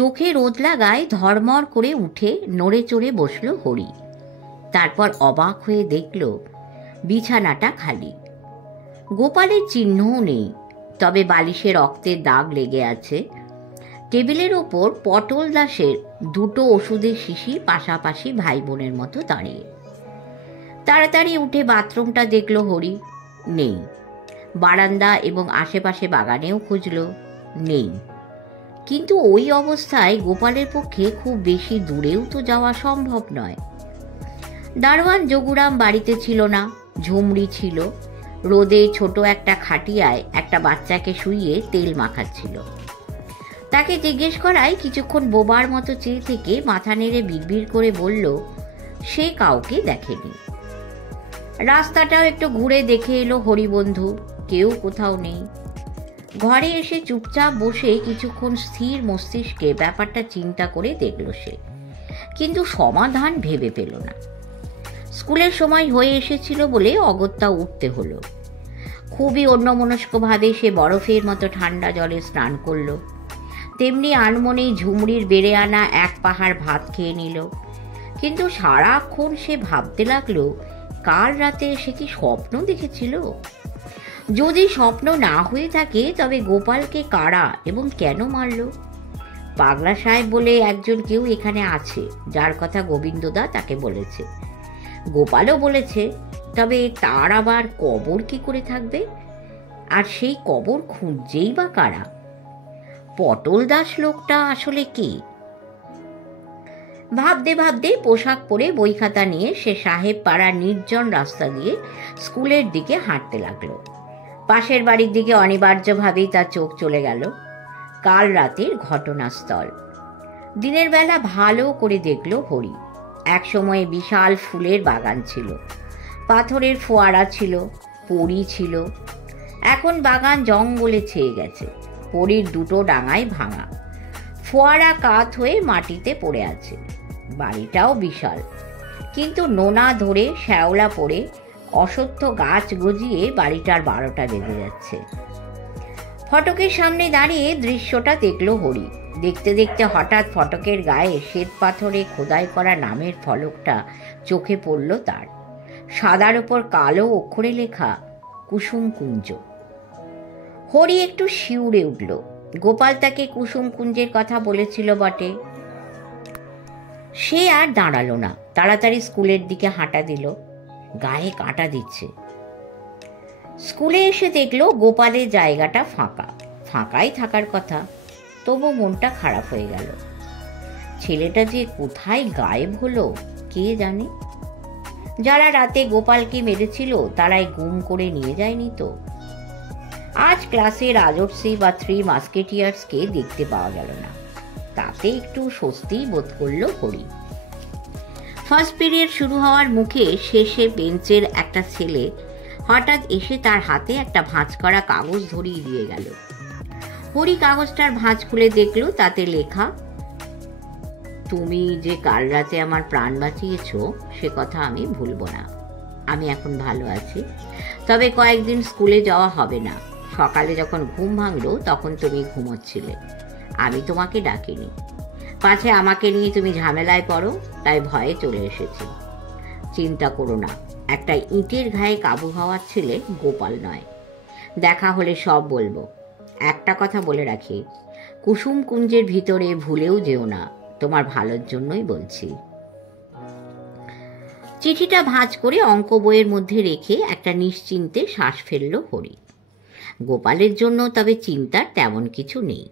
চোখে রোদ লাগায় ধর্মর করে উঠে নড়ে চড়ে বসল হরি। তারপর অবাক হয়ে দেখল বিছানাটা খালি। গোপালের চিহ্নও নেই, তবে বালিশে রক্তের দাগ লেগে আছে। টেবিলের ওপর পটল দাসের দুটো ওষুধের শিশি পাশাপাশি ভাই বোনের মতো দাঁড়িয়ে। তাড়াতাড়ি উঠে বাথরুমটা দেখল হরি, নেই। বারান্দা এবং আশেপাশে বাগানেও খুঁজল, নেই। কিন্তু ওই অবস্থায় গোপালের পক্ষে খুব বেশি দূরেও তো যাওয়া সম্ভব নয়। দারোয়ান যোগুরাম বাড়িতে ছিল না, ঝুমড়ি ছিল। রোদে ছোট একটা খাটিয়ায় একটা বাচ্চাকে শুইয়ে তেল মাখাচ্ছিল। তাকে জিজ্ঞেস করায় কিছুক্ষণ বোবার মতো চেয়ে থেকে মাথা নেড়ে বিড়বিড় করে বলল সে কাউকে দেখেনি। রাস্তাটাও একটু ঘুরে দেখে এলো হরিবন্ধু, কেউ কোথাও নেই। ঘরে এসে চুপচাপ বসে কিছুক্ষণ স্থির মস্তিষ্কে ব্যাপারটা চিন্তা করে দেখল সে, কিন্তু সমাধান ভেবে পেল না। স্কুলের সময় হয়ে এসেছিল বলে অগত্যা উঠতে হলো। খুবই অন্যমনস্কভাবে সে বরফের মতো ঠান্ডা জলে স্নান করল। তেমনি আনমনেই ঝুমড়ির বেড়ে আনা এক পাহাড় ভাত খেয়ে নিল। কিন্তু সারাক্ষণ সে ভাবতে লাগলো কাল রাতে সে কি স্বপ্ন দেখেছিল। যদি স্বপ্ন না হয়ে থাকে তবে গোপালকে কারা এবং কেন মারল? পাগলা সাহেব বলে একজন কেউ এখানে আছে, যার কথা গোবিন্দদা তাকে বলেছে। গোপালও বলেছে, তবে তার আবার কবর কি করে থাকবে? আর সেই কবর খুঁজছেই বা কারা? পটল দাস লোকটা আসলে কে? ভাবতে ভাবতে পোশাক পরে বই খাতা নিয়ে সে সাহেব পাড়ার নির্জন রাস্তা দিয়ে স্কুলের দিকে হাঁটতে লাগলো। পাশের বাড়ির দিকে অনিবার্যভাবেই তার চোখ চলে গেল। কাল রাতের ঘটনাস্থল। দিনের বেলা ভালো করে দেখল হরি। একসময় বিশাল ফুলের বাগান ছিল, পাথরের ফোয়ারা ছিল, পরী ছিল। এখন বাগান জঙ্গলে ছেয়ে গেছে। পরীর দুটো ডাঙায় ভাঙা, ফোয়ারা কাত হয়ে মাটিতে পড়ে আছে। বাড়িটাও বিশাল, কিন্তু নোনা ধরে শ্যাওলা পড়ে অসত্য গাছ গজিয়ে বাড়িটার 12টা বেজে যাচ্ছে। ফটকের সামনে দাঁড়িয়ে দৃশ্যটা দেখল হরি। দেখতে দেখতে হঠাৎ ফটকের গায়ে শ্বেত পাথরে খোদাই করা নামের ফলকটা চোখে পড়ল তার। সাদার উপর কালো অক্ষরে লেখা কুসুম কুঞ্জ। হরি একটু শিউরে উঠল। গোপাল তাকে কুসুম কুঞ্জের কথা বলেছিল বটে। সে আর দাঁড়ালো না, তাড়াতাড়ি স্কুলের দিকে হাঁটা দিল। গায়ে কাঁটা দিচ্ছে। স্কুলে এসে দেখলো গোপালের জায়গাটা ফাঁকা। ফাঁকাই থাকার কথা, তবু মনটা খারাপ হয়ে গেল। ছেলেটা যে কোথায় গায়েব হলো কে জানে। যারা রাতে গোপালকে মেরেছিল তারাই গুম করে নিয়ে যায়নি তো? আজ ক্লাসে রাজর্ষি বা 3 মাস্কেটিয়ার্সকে দেখতে পাওয়া গেল না। তাতে একটু স্বস্তিই বোধ করল হরি। ফার্স্ট পিরিয়ড শুরু হওয়ার মুখে শেষে বেঞ্চের একটা ছেলে হঠাৎ এসে তার হাতে একটা ভাঁজ করা কাগজ ধরিয়ে দিয়ে গেল। হরি কাগজটার ভাঁজ খুলে দেখল, তাতে লেখা, তুমি যে কাল রাতে আমার প্রাণ বাঁচিয়েছ সে কথা আমি ভুলব না। আমি এখন ভালো আছি, তবে কয়েকদিন স্কুলে যাওয়া হবে না। সকালে যখন ঘুম ভাঙলো তখন তুমি ঘুমোচ্ছিলে, আমি তোমাকে ডাকিনি। পাছে আমাকে নিয়ে তুমি ঝামেলায় পড়ো, তাই ভয়ে চলে এসেছি। চিন্তা করো না, একটা ইটের ঘায়ে কাবু হওয়ার ছেলে গোপাল নয়। দেখা হলে সব বলবো। একটা কথা বলে রাখি, কুসুম কুঞ্জের ভিতরে ভুলেও যেও না, তোমার ভালোর জন্যই বলছি। চিঠিটা ভাঁজ করে অঙ্ক বইয়ের মধ্যে রেখে একটা নিশ্চিন্তে শ্বাস ফেলল হরি। গোপালের জন্য তবে চিন্তার তেমন কিছু নেই।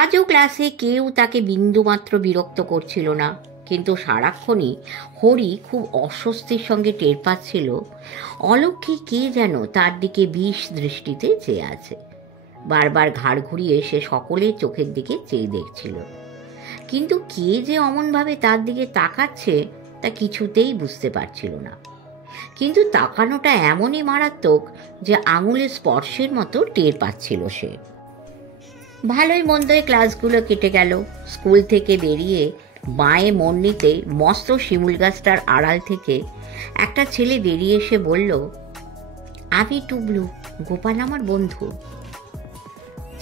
আজও ক্লাসে কেউ তাকে বিন্দুমাত্র বিরক্ত করছিল না, কিন্তু সারাক্ষণই হরি খুব অস্বস্তির সঙ্গে টের পাচ্ছিল অলক্ষ্যে কে যেন তার দিকে বিষ দৃষ্টিতে চেয়ে আছে। বারবার ঘাড় ঘুরিয়ে সে সকলের চোখের দিকে চেয়ে দেখছিল, কিন্তু কে যে অমনভাবে তার দিকে তাকাচ্ছে তা কিছুতেই বুঝতে পারছিল না। কিন্তু তাকানোটা এমনই মারাত্মক যে আঙুলের স্পর্শের মতো টের পাচ্ছিল সে। ভালোই মন্দই ক্লাসগুলো কেটে গেল। স্কুল থেকে বেরিয়ে বাঁয়ে মোড় নিতে মস্ত শিমুল গাছটার আড়াল থেকে একটা ছেলে বেরিয়ে এসে বলল, আমি টুবলু, গোপাল আমার বন্ধু।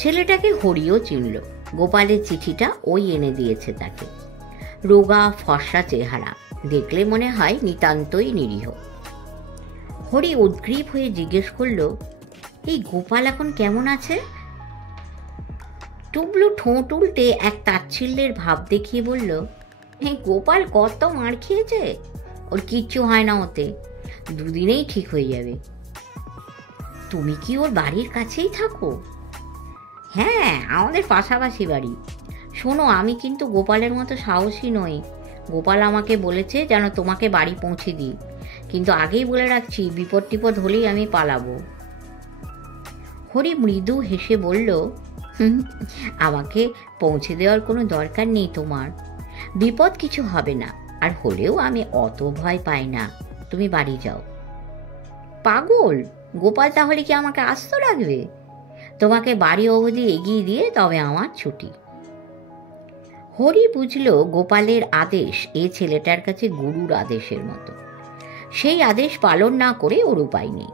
ছেলেটাকে হরিও চিনল। গোপালের চিঠিটা ওই এনে দিয়েছে তাকে। রোগা ফর্সা চেহারা, দেখলে মনে হয় নিতান্তই নিরীহ। হরি উদ্গ্রীব হয়ে জিজ্ঞেস করল, এই গোপাল এখন কেমন আছে? টুবলু ঠোঁট উল্টে এক তাচ্ছিল্যের ভাব দেখিয়ে বলল, এই গোপাল কত মার খেয়েছে, ওর কিচ্ছু হয় না, ওতে 2 দিনেই ঠিক হয়ে যাবে। তুমি কি ওর বাড়ির কাছেই থাকো? হ্যাঁ, আমাদের পাশাপাশি বাড়ি। শোনো, আমি কিন্তু গোপালের মতো সাহসী নই। গোপাল আমাকে বলেছে যেন তোমাকে বাড়ি পৌঁছে দিই, কিন্তু আগেই বলে রাখছি, বিপদ টিপদ হলেই আমি পালাবো। হরি মৃদু হেসে বলল, আমাকে পৌঁছে দেওয়ার কোনো দরকার নেই তোমার। বিপদ কিছু হবে না, আর হলেও আমি অত ভয় পাই না। তুমি বাড়ি যাও। পাগল, গোপাল তাহলে কি আমাকে আস্ত রাখবে? তোমাকে বাড়ি অবধি এগিয়ে দিয়ে তবে আমার ছুটি। হরি বুঝল গোপালের আদেশ এ ছেলেটার কাছে গুরুর আদেশের মতো। সেই আদেশ পালন না করে ওর উপায় নেই।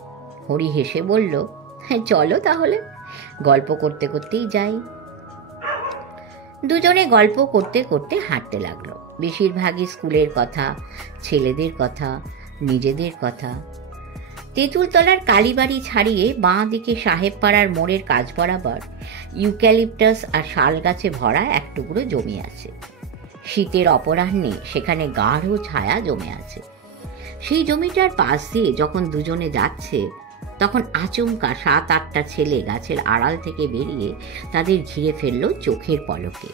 হরি হেসে বলল, চলো তাহলে, গল্প করতে করতেই যাই। দুজনে গল্প করতে করতে হাঁটতে লাগলো। বেশিরভাগই স্কুলের কথা, ছেলেদের কথা, নিজেদের কথা। তেঁতুলতলার কালীবাড়ি ছাড়িয়ে বাঁ দিকে সাহেবপাড়ার মোড়ের কাজ বরাবর ইউক্যালিপটাস আর শাল গাছে ভরা এক টুকরো জমি আছে। শীতের অপরাহ্নে সেখানে গাঢ় ছায়া জমে আছে। সেই জমিটার পাশ দিয়ে যখন দুজনে যাচ্ছে, তখন আচমকা 7-8টা ছেলে গাছের আড়াল থেকে বেরিয়ে তাদের ঘিরে ফেলল চোখের পলকে।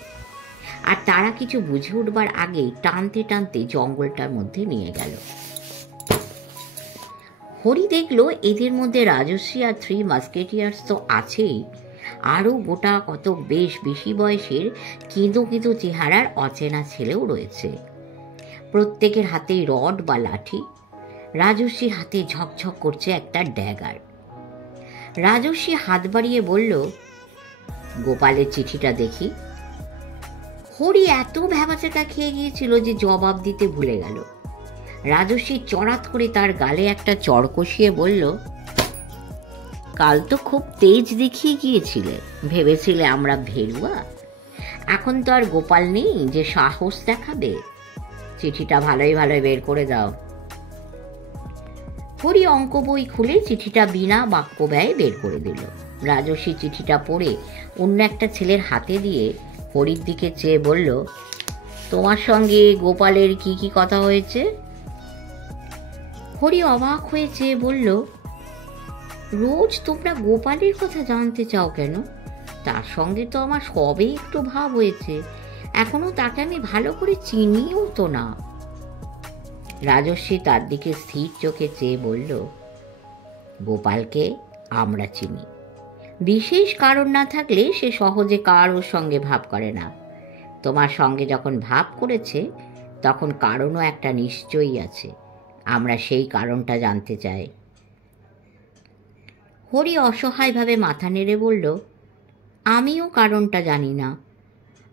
আর তারা কিছু বুঝে উঠবার আগেই টানতে টানতে জঙ্গলটার মধ্যে নিয়ে গেল। হরি দেখল এদের মধ্যে রাজশ্রী আর 3 মাস্কেটিয়ার্স তো আছেই, আরও গোটা কত বেশ বেশি বয়সের কেঁদো কেঁদো চেহারার অচেনা ছেলেও রয়েছে। প্রত্যেকের হাতেই রড বা লাঠি। রাজশ্রীর হাতে ঝকঝক করছে একটা ড্যাগার। রাজশ্রী হাত বাড়িয়ে বলল, গোপালের চিঠিটা দেখি। হরি এত ভ্যাবাচাকা খেয়ে গিয়েছিল যে জবাব দিতে ভুলে গেল। রাজশ্রী চড়াত করে তার গালে একটা চড় কষিয়ে বলল, কাল তো খুব তেজ দেখিয়ে গিয়েছিলে, ভেবেছিলে আমরা ভেরুয়া। এখন তো আর গোপাল নেই যে সাহস দেখাবে। চিঠিটা ভালোই ভালোই বের করে দাও। হরি অঙ্ক বই খুলে চিঠিটা বিনা বাক্য ব্যয়ে বের করে দিল। রাজশ্রী চিঠিটা পড়ে অন্য একটা ছেলের হাতে দিয়ে হরির দিকে চেয়ে বলল, তোমার সঙ্গে গোপালের কি কি কথা হয়েছে? হরি অবাক হয়ে চেয়ে বলল, রোজ তোমরা গোপালের কথা জানতে চাও কেন? তার সঙ্গে তো আমার সবে একটু ভাব হয়েছে, এখনো তাকে আমি ভালো করে চিনিও তো না। রাজশ্রী তার দিকে স্থির চোখে চেয়ে বলল, গোপালকে আমরা চিনি। বিশেষ কারণ না থাকলে সে সহজে কারোর সঙ্গে ভাব করে না। তোমার সঙ্গে যখন ভাব করেছে তখন কারণও একটা নিশ্চয়ই আছে। আমরা সেই কারণটা জানতে চাই। হরি অসহায়ভাবে মাথা নেড়ে বলল, আমিও কারণটা জানি না।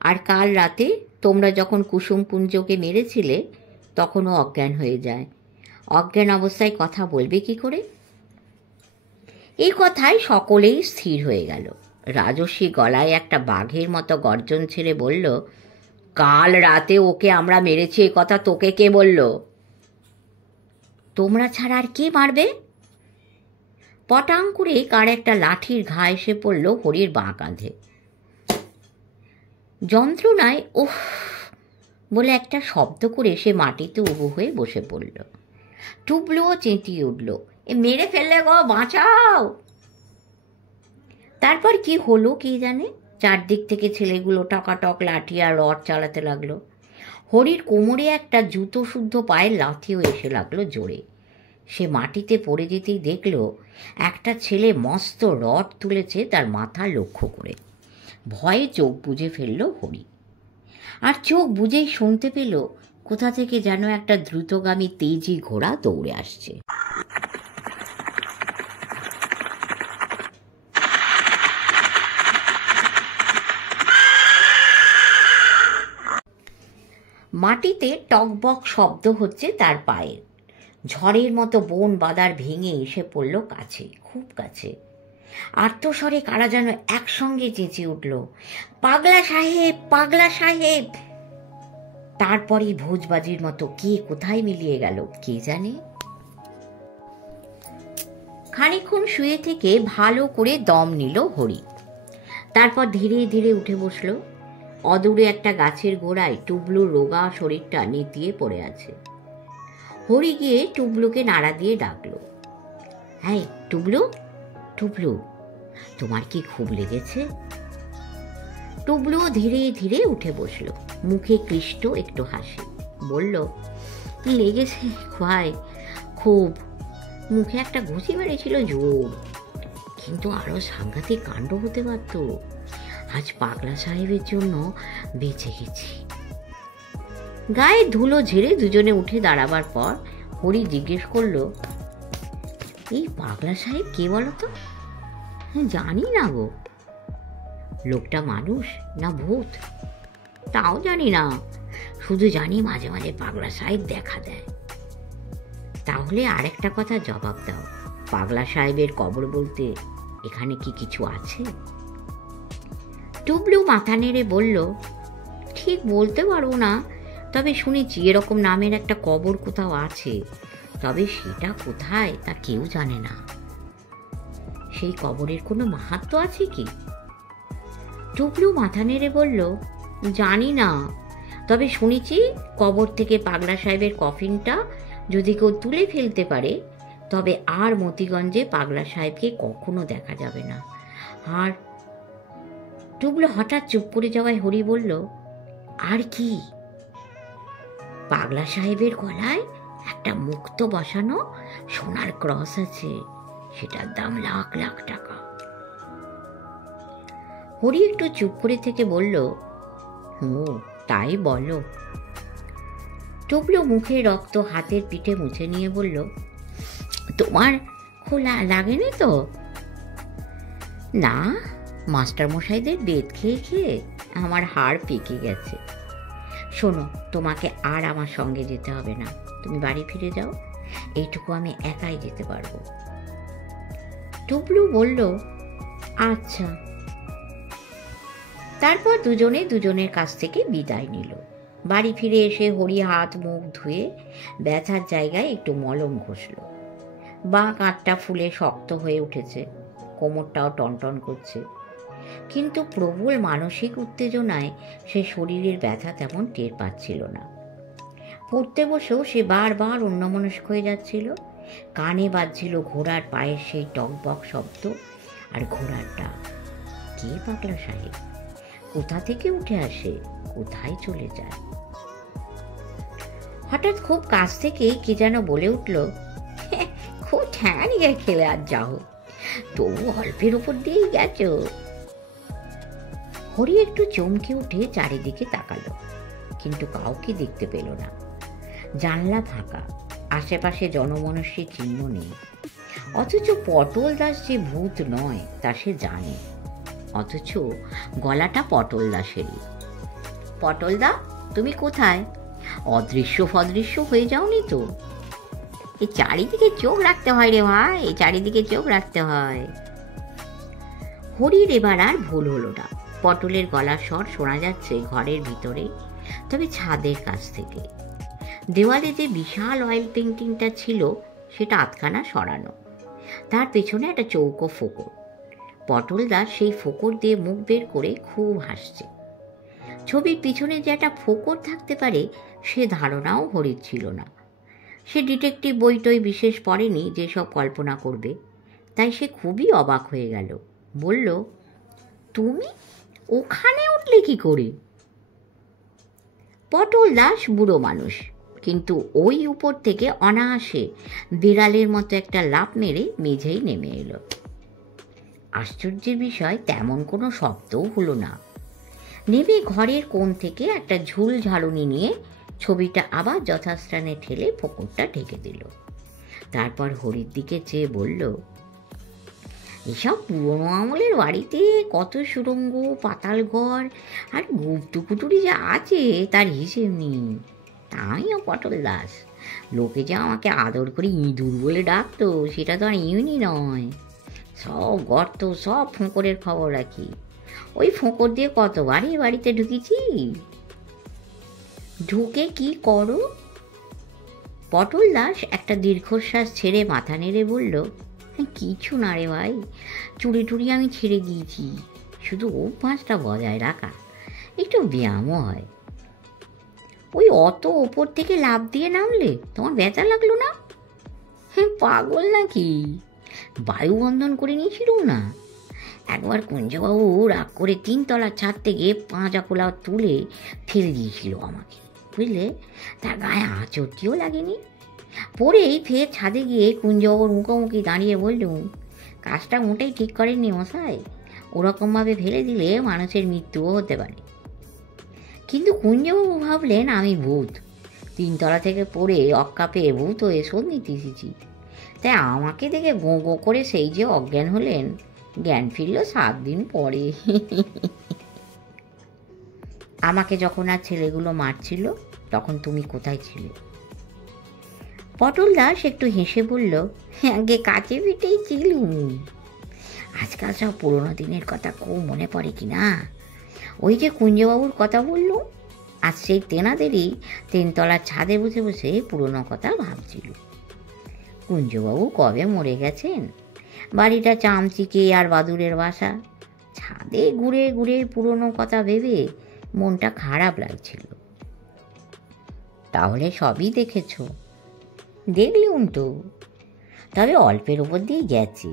আর কাল রাতে তোমরা যখন কুসুমপুঞ্জকে মেরেছিলে তখনও অজ্ঞান হয়ে যায়। অজ্ঞান অবস্থায় কথা বলবে কি করে? এই কথায় সকলেই স্থির হয়ে গেল। রাজশ্রী গলায় একটা বাঘের মতো গর্জন ছেড়ে বলল, কাল রাতে ওকে আমরা মেরেছি এ কথা তোকে কে বলল? তোমরা ছাড়া আর কে মারবে? পটাং করে কার একটা লাঠির ঘা এসে পড়ল হরির বাঁ কাঁধে। যন্ত্রণায় উফ বলে একটা শব্দ করে সে মাটিতে উবু হয়ে বসে পড়ল। টুবলুও চেঁচিয়ে উঠল, এ মেরে ফেললে গো, বাঁচাও। তারপর কি হলো কে জানে। চারদিক থেকে ছেলেগুলো টকাটক লাঠি আর রড চালাতে লাগলো। হরির কোমরে একটা জুতো শুদ্ধ পায়ের লাঠিও এসে লাগলো জোরে। সে মাটিতে পড়ে যেতেই দেখল একটা ছেলে মস্ত রড তুলেছে তার মাথা লক্ষ্য করে। ভয়ে চোখ বুজে ফেলল হরি। আর চোখ বুজেই শুনতে পেল কোথা থেকে যেন একটা দ্রুতগামী তেজি ঘোড়া দৌড়ে আসছে। মাটিতে টকবক শব্দ হচ্ছে তার পায়ের। ঝড়ের মতো বন বাদার ভেঙে এসে পড়ল কাছে, খুব কাছে। আর্তস্বরে কারা যেন একসঙ্গে চেঁচিয়ে উঠল, পাগলা সাহেব, পাগলা সাহেব। তারপরেই ভোজবাজির মতো কে কোথায় মিলিয়ে গেল কে জানে। খানিকক্ষণ শুয়ে থেকে ভালো করে দম নিল হরি। তারপর ধীরে ধীরে উঠে বসল। অদূরে একটা গাছের গোড়ায় টুবলুর রোগা শরীরটা নেতিয়ে পড়ে আছে। হরি গিয়ে টুবলুকে নাড়া দিয়ে ডাকলো, হ্যাঁ টুবলু, টুবলু, তোমার কি খুব লেগেছে? টুবলুও ধীরে ধীরে উঠে বসল, মুখে ক্লিষ্ট একটু হাসি। বলল, লেগেছে ভাই, খুব। মুখে একটা ঘুষি মেরেছিল জোর, কিন্তু আরো সাংঘাতিক কাণ্ড হতে পারত। আজ পাগলা সাহেবের জন্য বেঁচে গেছি। গায়ে ধুলো ঝেড়ে দুজনে উঠে দাঁড়াবার পর হরি জিজ্ঞেস করলো, এই পাগলা সাহেব কে বলতো? জানি না গো। লোকটা মানুষ না ভূত? তাও জানি না, শুধু জানি মাঝে মাঝে পাগলা সাহেব দেখা দেয়। তাহলে আরেকটা কথা জবাব দাও, পাগলা সাহেবের কবর বলতে এখানে কি কিছু আছে? টুবলু মাথা নেড়ে বলল, ঠিক বলতে পারবো না, তবে শুনেছি এরকম নামের একটা কবর কোথাও আছে, তবে সেটা কোথায় তা কেউ জানে না। সেই কবরের কোনো মাহাত্ম্য আছে কি? টুবলু মাথা নেড়ে বলল, জানি না, তবে শুনেছি কবর থেকে পাগলা সাহেবের কফিনটা যদি কেউ তুলে ফেলতে পারে তবে আর মতিগঞ্জে পাগলা সাহেবকে কখনো দেখা যাবে না। আর টুবলু হঠাৎ চুপ করে যাওয়ায় হরি বলল, আর কি? পাগলা সাহেবের গলায় একটা মুক্ত বসানো সোনার ক্রস আছে, সেটার দাম লাখ লাখ টাকা। হরি একটু চুপ করে থেকে বলল, তাই বলো। টুবলু মুখে রক্ত হাতের পিঠে মুছে নিয়ে বলল, তোমার খোলা লাগেনি তো? না, মাস্টার মশাইদের বেদ খেয়ে খেয়ে আমার হাড় পেকে গেছে। শোনো, তোমাকে আর আমার সঙ্গে যেতে হবে না, তুমি বাড়ি ফিরে যাও, এইটুকু আমি একাই যেতে পারবো। টুবলু বলল, আচ্ছা। তারপর দুজনে দুজনের কাছ থেকে বিদায় নিল। বাড়ি ফিরে এসে হরি হাত মুখ ধুয়ে ব্যথার জায়গায় একটু মলম ঘষল। বাঁ কাঁধটা ফুলে শক্ত হয়ে উঠেছে, কোমরটাও টনটন করছে, কিন্তু প্রবল মানসিক উত্তেজনায় সে শরীরের ব্যথা তেমন টের পাচ্ছিল না। পড়তে বসেও সে বারবার অন্যমনস্ক হয়ে যাচ্ছিল। কানে বাজছিল ঘোড়ার পায়ের সেই টকবক শব্দ আর ঘোড়ার ডাক। কে পাগলা সাহেব? কোথা থেকে উঠে আসে, কোথায় চলে যায়? হঠাৎ খুব কাছ থেকে কে যেন বলে উঠল, খুব ঠ্যাঙা নিয়ে খেলে আর যাও, তবু অল্পের উপর দিয়েই গেছ। হরি একটু চমকে উঠে চারিদিকে তাকালো, কিন্তু কাউকে দেখতে পেল না। জানলা ফাঁকা, আশেপাশে জনমনস্যের চিহ্ন নেই। অথচ পটল দাস যে ভূত নয় তা সে জানে। অথচ গলাটা পটল দাসেরই। পটল দা, তুমি কোথায়? অদৃশ্য ফদৃশ্য হয়ে যাওনি তো? এই চারিদিকে চোখ রাখতে হয় রে ভাই, এই চারিদিকে চোখ রাখতে হয়। হরির এবার আর ভুল হলো না। পটলের গলার স্বর শোনা যাচ্ছে ঘরের ভিতরে, তবে ছাদের কাছ থেকে। দেওয়ালে যে বিশাল অয়েল পেন্টিংটা ছিল সেটা আধখানা সরানো, তার পেছনে একটা চৌকো ফোকর। পটল দাস সেই ফোকর দিয়ে মুখ বের করে খুব হাসছে। ছবির পিছনে যে একটা ফোকর থাকতে পারে সে ধারণাও হরির ছিল না। সে ডিটেকটিভ বইটই বিশেষ পড়েনি যেসব কল্পনা করবে, তাই সে খুবই অবাক হয়ে গেল। বলল, তুমি ওখানে উঠলে কি করে? পটল দাস বুড়ো মানুষ, কিন্তু ওই উপর থেকে অনায়াসে বিড়ালের মতো একটা লাফ মেরে মেঝেই নেমে এলো। আশ্চর্যের বিষয়, তেমন কোনো শব্দও হলো না। নেমে ঘরের কোণ থেকে একটা ঝুল ঝাড়ুনি নিয়ে ছবিটা আবার যথাস্থানে ঠেলে ফোকরটা ঢেকে দিল। তারপর হরির দিকে চেয়ে বলল, এসব পুরনো আমলের বাড়িতে কত সুড়ঙ্গ, পাতাল ঘর আর গুপ্তকুটুরি যা আছে তার হিসেব নেই। তাইও পটল দাস, লোকে যা আমাকে আদর করে ইঁদুর বলে ডাকতো সেটা তো আর এমনি নয়, সব গর্ত, সব ফোঁকরের খবর রাখি। ওই ফোঁকর দিয়ে কতবার এই বাড়িতে ঢুকেছি। ঢুকে কি করো? পটল দাস একটা দীর্ঘশ্বাস ছেড়ে মাথা নেড়ে বলল, কিছু না রে ভাই, চুরি টুরি আমি ছেড়ে দিয়েছি, শুধু অভ্যাসটা বজায় রাখা, একটু ব্যায়ামও হয়। ওই অত ওপর থেকে লাফ দিয়ে নামলে তোমার ব্যথা লাগলো না? পাগল নাকি? বায়ুবন্ধন করে নিয়েছিল না। একবার কুঞ্জবাবু রাগ করে 3 তলার ছাদ থেকে 5 আকোলা তুলে ফেলে দিয়েছিল আমাকে, বুঝলে? তার গায়ে আঁচড়টিও লাগেনি। পরেই ফের ছাদে গিয়ে কুঞ্জবাবুর মুখোমুখি দাঁড়িয়ে বললুম, কাজটা মোটেই ঠিক করেননি মশাই, ওরকমভাবে ফেলে দিলে মানুষের মৃত্যুও হতে পারে। কিন্তু কুঞ্জবাবু ভাবলেন আমি ভূত, 3 তলা থেকে পড়ে অক্কা পেয়ে ভূত হয়ে শোধ নিতে এসেছি। তাই আমাকে দেখে গো গো করে সেই যে অজ্ঞান হলেন, জ্ঞান ফিরল 7 দিন পরে। আমাকে যখন আর ছেলেগুলো মারছিল তখন তুমি কোথায় ছিলে? পটল দাস একটু হেসে বলল, আগে কাছে পিঠেই ছিলুম। আজকাল সব পুরোনো দিনের কথা খুব মনে পড়ে কি না? ওই যে কুঞ্জবাবুর কথা বললুম, আজ সেই তেনাদেরই 3 তলার ছাদে বসে বসে পুরোনো কথা ভাবছিল। কুঞ্জবাবু কবে মরে গেছেন, বাড়িটা চামচিকে আর বাদুরের বাসা, ছাদে ঘুরে ঘুরে পুরনো কথা ভেবে মনটা খারাপ লাগছিল। তাহলে সবই দেখেছ? দেখলুম তো, তবে অল্পের ওপর দিয়ে গেছে।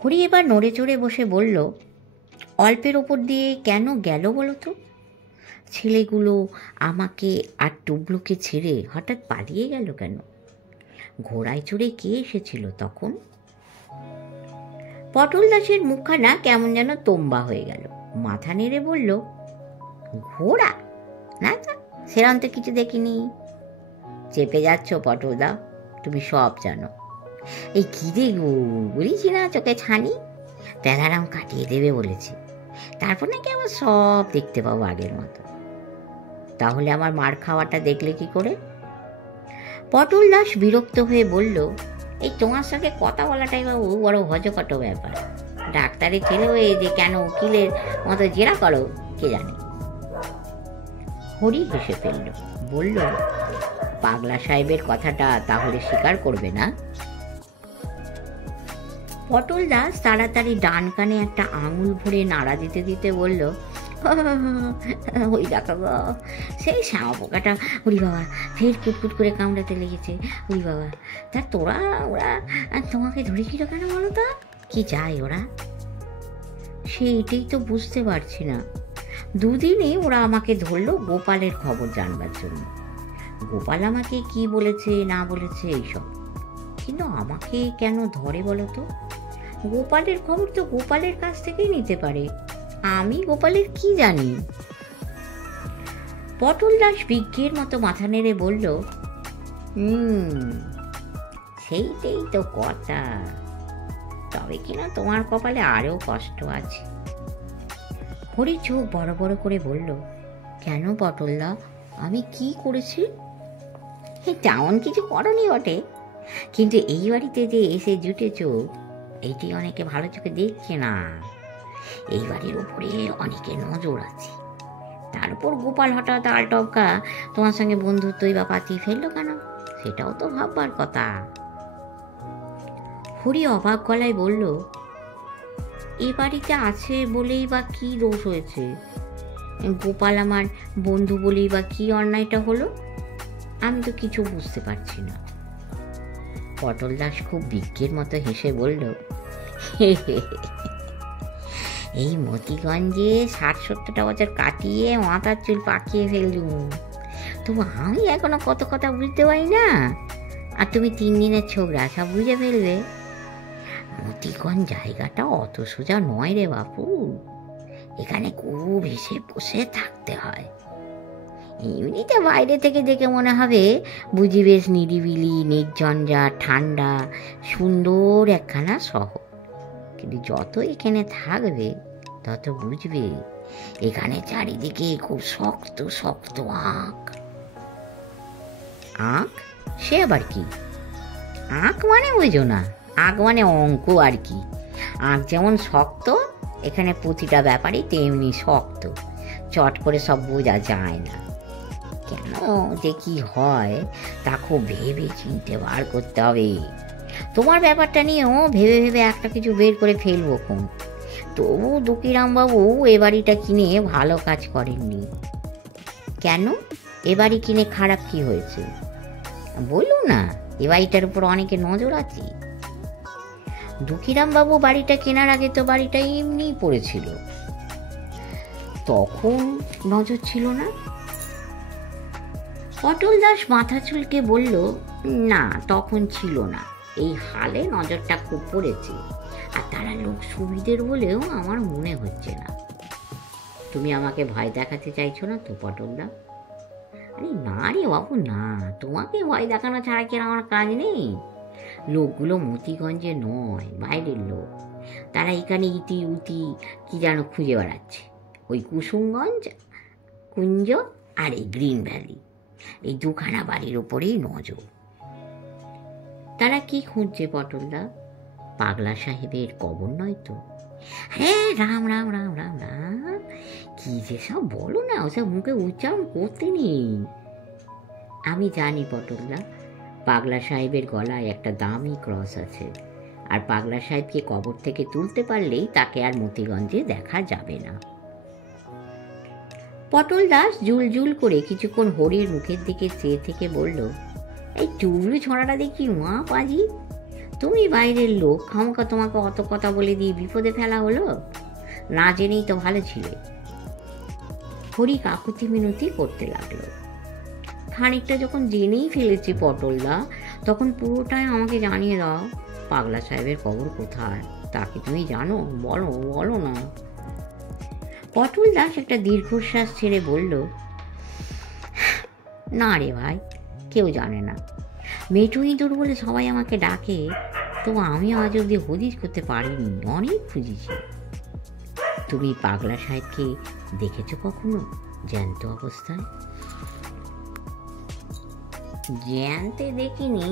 হরি এবার নড়ে চড়ে বসে বলল, অল্পের ওপর দিয়ে কেন গেল বলো তো? ছেলেগুলো আমাকে আর টুবলুকে ছেড়ে হঠাৎ পালিয়ে গেল কেন? ঘোড়ায় চড়ে কে এসেছিল তখন? পটল দাসের মুখখানা কেমন যেন তোম্বা হয়ে গেল, মাথা নেড়ে বলল, ঘোড়া না, সেরকম তো কিছু দেখিনি। চেপে যাচ্ছ পটলদা, তুমি সব জানো। এই কি দেখবো বলেছি না, চোখে ছানি, প্যালারাম কাটিয়ে দেবে বলেছে, তারপর নাকি আবার সব দেখতে পাবো আগের মতো। তাহলে আমার মার খাওয়াটা দেখলে কি করে? পটল দাস বিরক্ত হয়ে বলল, এই তোমার সঙ্গে কথা বলাটাই বাবু বড় ভজকট ব্যাপার। ডাক্তারের ছেলে হয়ে যে কেন উকিলের মতো জেরা করো কে জানে। হরি হেসে ফেলল, বলল, পাগলা সাহেবের কথাটা তাহলে স্বীকার করবে না? পটল দাস তাড়াতাড়ি ডান কানে একটা আঙুল ভরে নাড়া দিতে দিতে বলল, ওই দেখো গো, সেই শ্যামা পোকাটা, উড়ি বাবা, ফের কুটকুট করে কামড়াতে লেগেছে, উড়ি বাবা। তা ওরা তোমাকে ধরেছিল কেন বলো তো? কি যায় ওরা? সেইটাই তো বুঝতে পারছি না। দুদিনই ওরা আমাকে ধরলো গোপালের খবর জানবার জন্য। গোপাল আমাকে কি বলেছে না বলেছে এইসব, কিন্তু আমাকে কেন ধরে বলো তো? গোপালের খবর তো গোপালের কাছ থেকেই নিতে পারে, আমি গোপালের কি জানি? পটল দাস বিজ্ঞের মতো মাথা নেড়ে বলল, সেইটাই তো কথা। তবে কিনা তোমার কপালে আরও কষ্ট আছে। হরি চোখ বড় বড় করে বলল, কেন পটলদা, আমি কি করেছি? তেমন কিছু করনি বটে, কিন্তু এই বাড়িতে যে এসে জুটেছ এইটি অনেকে ভালো চোখে দেখছে না। এই বাড়ির উপরে অনেকের নজর আছে। তার উপর গোপাল হঠাৎ আলটপকা তোমার সঙ্গে বন্ধুত্বই বা পাতিয়ে ফেললো কেন, সেটাও তো ভাববার কথা। হরি অবাক গলায় বলল, এ বাড়িতে আছে বলেই বা কি দোষ হয়েছে? গোপাল আমার বন্ধু বলেই বা কি অন্যায়টা হলো? আমি তো কিছু বুঝতে পারছি না। পটল দাস খুব বিজ্ঞের মতো হেসে বলল, এই মতিগঞ্জে 60-70টা বছর কাটিয়ে মাথার চুল পাকিয়ে ফেললুম, তবু আমি এখনো কত কথা বুঝতে পারি না, আর তুমি 3 দিনের ছোকরা সব বুঝে ফেলবে। মতিগঞ্জ জায়গাটা অত সোজা নয় রে বাপু, এখানে খুব হেসে বসে থাকতে হয়। এমনিতে বাইরে থেকে দেখে মনে হবে বুঝি বেশ নিরিবিলি, নির্ঝঞ্ঝাট, ঠান্ডা, সুন্দর একখানা শহর। কিন্তু যত এখানে থাকবে তত বুঝবে এখানে চারিদিকে খুব শক্ত শক্ত আঁক। আঁক? সে আবার কি? আঁক মানে বোঝো না? আঁক মানে অঙ্ক আর কি। আঁক যেমন শক্ত, এখানে প্রতিটা ব্যাপারই তেমনি শক্ত, চট করে সব বোঝা যায় না। কেন যে কি হয় তা খুব ভেবে চিনতে বার করতে হবে। তোমার ব্যাপারটা নিয়েও ভেবে ভেবে একটা কিছু বের করে ফেলবো কোন। তবু দুকিরামবাবু এ বাড়িটা কিনে ভালো কাজ করেননি। কেন? এ বাড়ি কিনে খারাপ কি হয়েছে বলুন না, এ বাড়িটার উপর অনেকে নজর আছে। দুকিরামবাবু বাড়িটা কেনার আগে তো বাড়িটা এমনিই পড়েছিল, তখন নজর ছিল না। পটল দাস মাথা চুলকে বলল, না তখন ছিল না, এই হালে নজরটা খুব পড়েছে, আর তারা লোক সুবিধের বলেও আমার মনে হচ্ছে না। তুমি আমাকে ভয় দেখাতে চাইছো না তো পটলদা? আরে না রে বাবু না, তোমাকে ভয় দেখানো ছাড়া কি আমার কাজ নেই? লোকগুলো মতিগঞ্জে নয়, বাইরের লোক। তারা এখানে ইতি উতি কি যেন খুঁজে বেড়াচ্ছে। ওই কুসুমগঞ্জ, কুঞ্জ আর এই গ্রিন ভ্যালি, এই দুখানা বাড়ির ওপরেই নজর। তারা কি খুঁজছে পটলদা? পাগলা সাহেবের কবর নয় তো? হ্যাঁ, রাম রাম রাম রাম রাম, কি যে সব বলো না, ওসব মুখে উচ্চারণ করতে নেই। আমি জানি পটলদা, পাগলা সাহেবের গলায় একটা দামি ক্রস আছে, আর পাগলা সাহেবকে কবর থেকে তুলতে পারলেই তাকে আর মতিগঞ্জে দেখা যাবে না। পটল দাস জুল জুল করে কিছুক্ষণ হরির মুখের দিকে চেয়ে থেকে বলল, এই টুবলু ছোঁড়াটা দেখি মা পাজি, তুমি বাইরের লোক, খামোকা তোমাকে অত কথা বলে দিয়ে বিপদে ফেলা হলো? না জেনেই তো ভালো ছিলে। হরি কাকুতি মিনতি করতে লাগলো। খানিকটা যখন জেনেই ফেলেছি পটলদা, তখন পুরোটাই আমাকে জানিয়ে দাও। পাগলা সাহেবের কবর কোথায় তা কি তুমি জানো? বলো বলো না। পটল দাস একটা দীর্ঘশ্বাস ছেড়ে বলল, না রে ভাই, কেউ জানে না। মেটু ইঁদুর বলে সবাই আমাকে ডাকে, তবু আমি আজ অব্দি হদিস করতে পারিনি, অনেক খুঁজেছি। তুমি পাগলা সাহেবকে দেখেছো কখনো জ্যান্ত অবস্থায়? জ্যান্তে দেখিনি।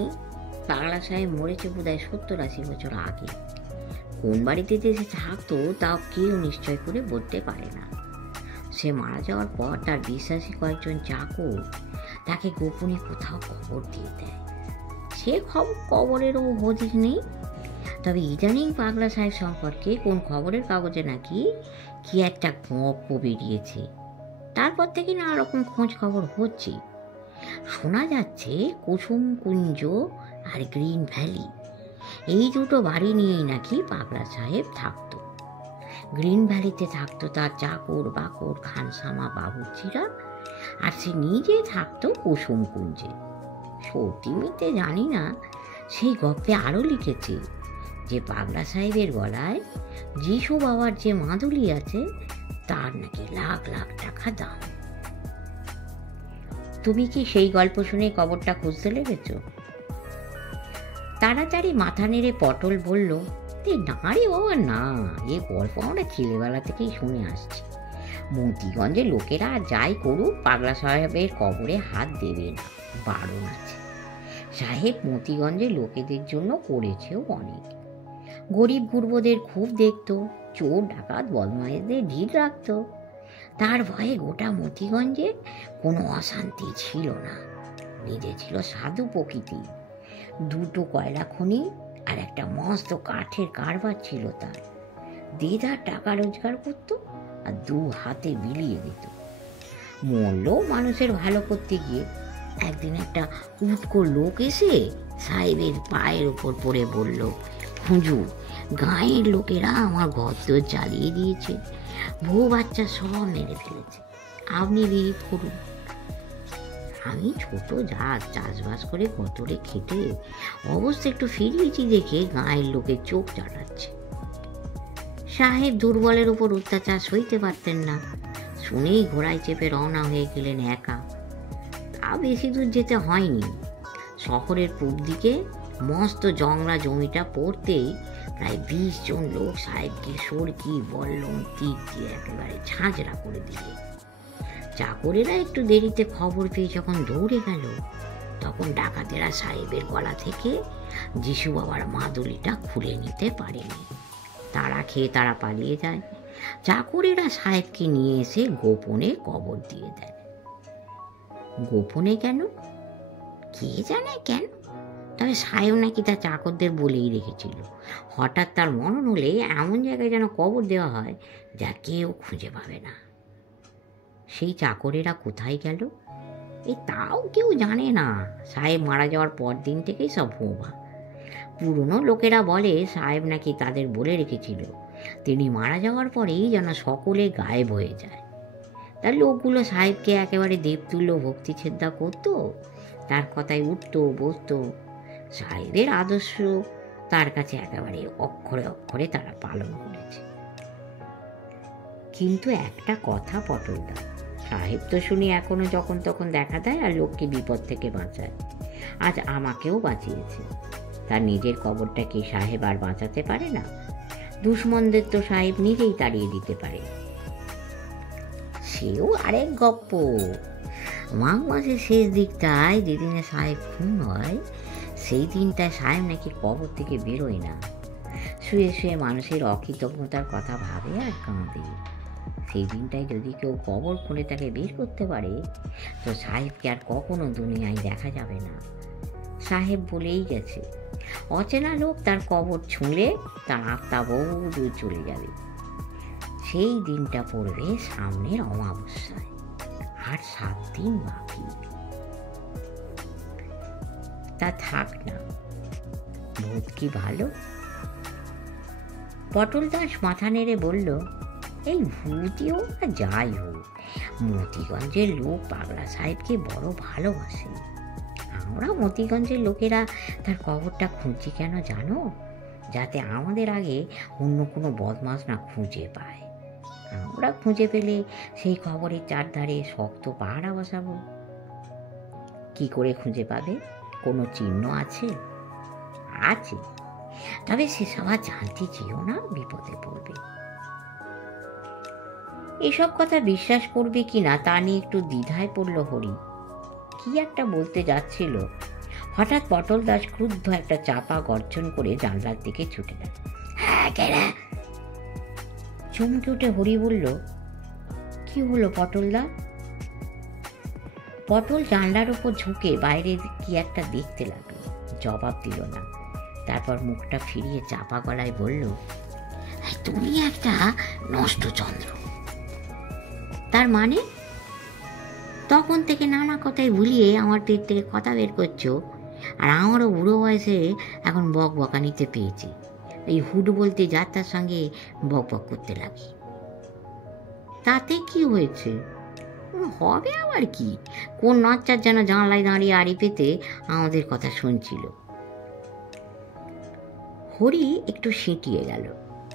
পাগলা সাহেব মরেছে বোধহয় 70-80 বছর আগে। কোন বাড়িতে যে সে থাকতো তাও কেউ নিশ্চয় করে বলতে পারে না। সে মারা যাওয়ার পর তার বিশ্বাসী কয়েকজন চাকর তাকে গোপনে কোথাও খবর দিয়ে দেয়। সে খবরেরও হদিস নেই। তবে ইদানিং পাগলা সাহেব সম্পর্কে কোন খবরের কাগজে নাকি কি একটা গপ্প বেরিয়েছে। তারপর থেকে নানা রকম খোঁজ খবর হচ্ছে। শোনা যাচ্ছে কুসুম কুঞ্জ আর গ্রিন ভ্যালি, এই দুটো বাড়ি নিয়েই নাকি পাগলা সাহেব থাকতো। গ্রিন ভ্যালিতে থাকতো তার চাকর বাকর খানসামা বাবুর্চিরা, আর সে নিজে থাকতো কুসুম কুঞ্জে। সত্যি মিথ্যে জানি না, সেই গপ্পে আরও লিখেছে যে পাগলা সাহেবের গলায় যিশু বাবার যে মাদুলি আছে তার নাকি লাখ লাখ টাকা দাম। তুমি কি সেই গল্প শুনে কবরটা খুঁজতে লেগেছ? তাড়াতাড়ি মাথা নেড়ে পটল বলল, না রে বাবা না, এ গল্প আমরা ছেলেবেলা থেকেই শুনে আসছি। মতিগঞ্জের লোকেরা যাই করুক পাগলা সাহেবের কবরে হাত দেবে না, বারণ আছে। সাহেব মতিগঞ্জের লোকেদের জন্য করেছেও অনেক। গরিব গুরবদের খুব দেখতো, চোর ডাকাত বদমাইশদের ঢিল রাখতো। তার ভয়ে গোটা মতিগঞ্জে কোনো অশান্তি ছিল না। নিজে ছিল সাধু প্রকৃতি। 2টো কয়লা খনি আর একটা মস্ত কাঠের কারবার ছিল তার। দেদার টাকা রোজগার করতো আর 2 হাতে বিলিয়ে দিত। মরলেও মানুষের ভালো করতে গিয়ে একদিন একটা উটকো লোক এসে সাহেবের পায়ের উপর পড়ে বলল, হুজুর, গাঁয়ের লোকেরা আমার ঘরদোর জ্বালিয়ে দিয়েছে, বউ বাচ্চা সব মেরে ফেলেছে, আপনি বিহিত করুন। আমি ছোট জাত, চাষবাস করে গতরে খেটে অবস্থা একটু ফিরিয়েছি দেখে গাঁয়ের লোকের চোখ জ্বালাচ্ছে। সাহেব দুর্বলের উপর অত্যাচার সইতে পারতেন না। শুনেই ঘোড়ায় চেপে রওনা হয়ে গেলেন একা। তা বেশি দূর যেতে হয়নি। শহরের পূব দিকে মস্ত জংলা জমিটা পড়তেই প্রায় 20 জন লোক সাহেবকে সরকি বল্লম তীর দিয়ে একেবারে ঝাঁঝরা করে দিলে। চাকরেরা একটু দেরিতে খবর পেয়ে যখন দৌড়ে গেল, তখন ডাকাতেরা সাহেবের গলা থেকে যিশু বাবার মাদুলিটা খুলে নিতে পারেনি। তারা খেয়ে তারা পালিয়ে যায়। চাকরেরা সাহেবকে নিয়ে এসে গোপনে কবর দিয়ে দেয়। গোপনে কেন কে জানে কেন, তবে সাহেব নাকি তার চাকরদের বলেই রেখেছিল হঠাৎ তার মরণ হলে এমন জায়গায় যেন কবর দেওয়া হয় যা কেউ খুঁজে পাবে না। সেই চাকরেরা কোথায় গেল তাও কেউ জানে না। সাহেব মারা যাওয়ার পর দিন থেকেই সব ভোবা। পুরনো লোকেরা বলে সাহেব নাকি তাদের বলে রেখেছিল তিনি মারা যাওয়ার পরেই যেন সকলে গায়েব হয়ে যায়। তার লোকগুলো সাহেবকে একেবারে দেবতুল্য ভক্তি শ্রদ্ধা করত, তার কথায় উঠত বসত। সাহেবের আদর্শ তার কাছে একেবারে অক্ষরে অক্ষরে তারা পালন করেছে। কিন্তু একটা কথা পটলদা, সাহেব তো শুনি এখনো যখন তখন দেখা দেয় আর লোককে বিপদ থেকে বাঁচায়। আজ আমাকেও বাঁচিয়েছে। তার নিজের কবরটা কি সাহেব আর বাঁচাতে পারে না? দুশ্মনদের তো সাহেব নিজেই তাড়িয়ে দিতে পারে। সেও আরেক গপ্প। মাঘ মাসের শেষ দিকটায় যেদিনে সাহেব খুন হয় সেই দিনটায় সাহেব নাকি কবর থেকে বেরোয় না। শুয়ে শুয়ে মানুষের অকৃতজ্ঞতার কথা ভাবে আর কাঁদে। সেই দিনটায় যদি কেউ কবর খুঁড়ে তাকে বের করতে পারে তো সাহেবকে আর কখনো দুনিয়ায় দেখা যাবে না। সাহেব বলেই গেছে অচেনা লোক তার কবর ছুঁলে তার আত্মা বহু দূর চলে যাবে। সেই দিনটা পড়বে সামনের অমাবস্যায়, আর 7 দিন বাকি। তা থাক না, ভূত কি ভালো? পটল দাস মাথা নেড়ে বলল, এই ভূতই হোক না যাই হোক, মতিগঞ্জের লোক পাগলা সাহেবকে বড় ভালোবাসে। আমরা মতিগঞ্জের লোকেরা তার কবরটা খুঁজি কেন জানো? যাতে আমাদের আগে অন্য কোনো বদমাশ না খুঁজে পায়। আমরা খুঁজে পেলে সেই কবরের চারধারে শক্ত পাহারা বসাবো। কি করে খুঁজে পাবে? কোনো চিহ্ন আছে? আছে, তবে সেসব আর জানতে চেয়েও না, বিপদে পড়বে। এসব কথা বিশ্বাস করবে কি না তা নিয়ে একটু দ্বিধায় পড়ল হরি। কি একটা বলতে যাচ্ছিল, হঠাৎ পটল দাস ক্রুদ্ধ একটা চাপা গর্জন করে জানলার দিকে ছুটে গেল। চমকে উঠে হরি বলল, কি হলো পটলদা? পটল জানলার ওপর ঝুঁকে বাইরে কি একটা দেখতে লাগলো। জবাব দিল না। তারপর মুখটা ফিরিয়ে চাপা গলায় বলল, তুমি একটা নষ্ট চন্দ্র। তার মানে? তখন থেকে নানা কথায় ভুলিয়ে আমার পেট থেকে কথা বের করছো, আর আমারও বুড়ো বয়সে এখন বক বকানিতে পেয়েছি। এই হুড বলতে যার তার সঙ্গে বক বক করতে লাগি। তাতে কি হয়েছে? হবে আবার কি? কোন নচ্চার যেন জানলায় দাঁড়িয়ে আড়ি পেতে আমাদের কথা শুনছিল। হরি একটু সিঁটিয়ে গেল।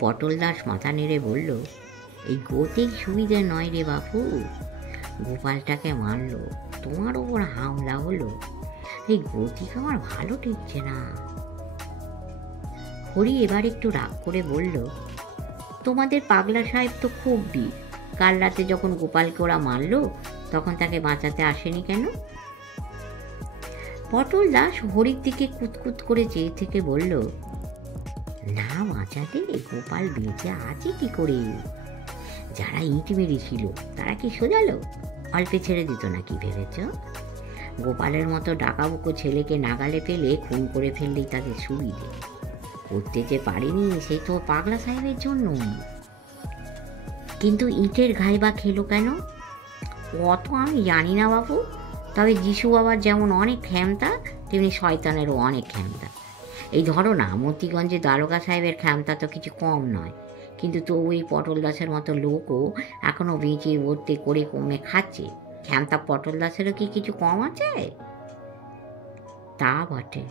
পটল দাস মাথা নেড়ে বলল, এই গতিক সুবিধে নয় রে বাপু। গোপালটাকে মারলো, তোমার ওপর হামলা হলো, এই গতিক আমার ভালো ঠেকছে না। হরি এবার একটু রাগ করে বলল, তোমাদের পাগলা সাহেব তো খুব বীর। কাল রাতে যখন গোপালকে ওরা মারলো তখন তাকে বাঁচাতে আসেনি কেন? পটল দাস হরির দিকে কুতকুত করে চেয়ে থেকে বলল, না বাঁচাতে গোপাল বেঁচে আছে কি করে? যারা ইট মেরেছিল তারা কি সোজালো? অল্পে ছেড়ে দিত নাকি ভেবেছ? গোপালের মতো ডাকাবুকো ছেলেকে নাগালে পেলে খুন করে ফেললেই তাদের সুবিধে। করতে যে পারিনি সেই তো পাগলা সাহেবের জন্য। কিন্তু ইটের ঘাই বা খেলো কেন? অত আমি জানি না বাবু, তবে যিশু বাবার যেমন অনেক ক্ষমতা তেমনি শয়তানেরও অনেক ক্ষমতা। এই ধরো না, মতিগঞ্জে দারোগা সাহেবের ক্ষমতা তো কিছু কম নয়, কিন্তু তো ওই পটল দাসের মতো লোকও এখনো বেঁচে ভর্তি করে কমে খাচ্ছে। ক্ষমতা পটল দাসেরও কি কিছু কম আছে? তা বটে,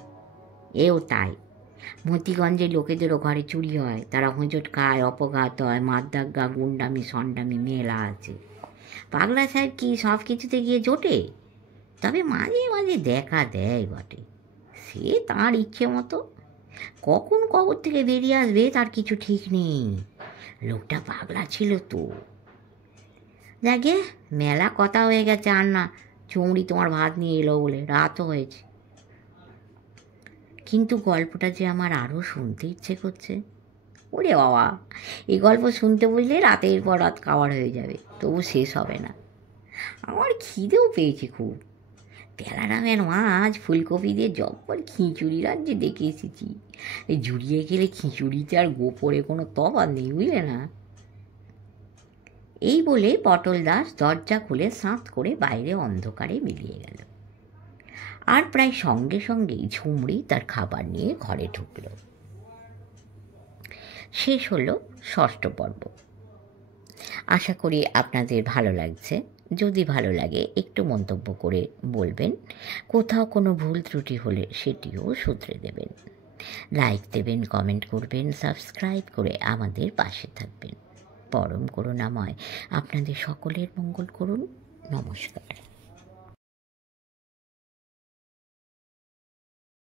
এও তাই। মতিগঞ্জের লোকেদেরও ঘরে চুরি হয়, তারা হোঁচট খায়, অপঘাত হয়, মারদাঙ্গা গুন্ডামি সন্ডামি মেলা আছে। পাগলা সাহেব কি সব কিছুতে গিয়ে জোটে? তবে মাঝে মাঝে দেখা দেয় বটে, সে তাঁর ইচ্ছে মতো। কখন কবর থেকে বেরিয়ে আসবে তার কিছু ঠিক নেই। লোকটা পাগলা ছিল তো। দেখে মেলা কথা হয়ে গেছে, আর না, চুমড়ি তোমার ভাত নিয়ে এলো বলে, রাতও হয়েছে। কিন্তু গল্পটা যে আমার আরও শুনতে ইচ্ছে করছে। ওরে বাবা, এই গল্প শুনতে বললে রাতের পর রাত কাবার হয়ে যাবে, তবু শেষ হবে না। আমার খিদেও পেয়েছে খুব। তেলারামের মাছ ফুলকপি দিয়ে জব্বর খিচুড়ি রাজ্যে দেখে এসেছি। এই জুড়িয়ে গেলে খিচুড়িতে আর গোপরে কোনো তফাৎ নেই, বুঝলে না? এই বলে পটল দাস দরজা খুলে সাঁত করে বাইরে অন্ধকারে মিলিয়ে গেল। আর প্রায় সঙ্গে সঙ্গেই ঝুমড়ি তার খাবার নিয়ে ঘরে ঢুকল। শেষ হলো 6ষ্ঠ পর্ব। আশা করি আপনাদের ভালো লাগছে। যদি ভালো লাগে একটু মন্তব্য করে বলবেন, কোথাও কোনো ভুল ত্রুটি হলে সেটিও শুধরে দেবেন। লাইক দেবেন, কমেন্ট করবেন, সাবস্ক্রাইব করে আমাদের পাশে থাকবেন। পরম করুণাময় আপনাদের সকলের মঙ্গল করুন। নমস্কার।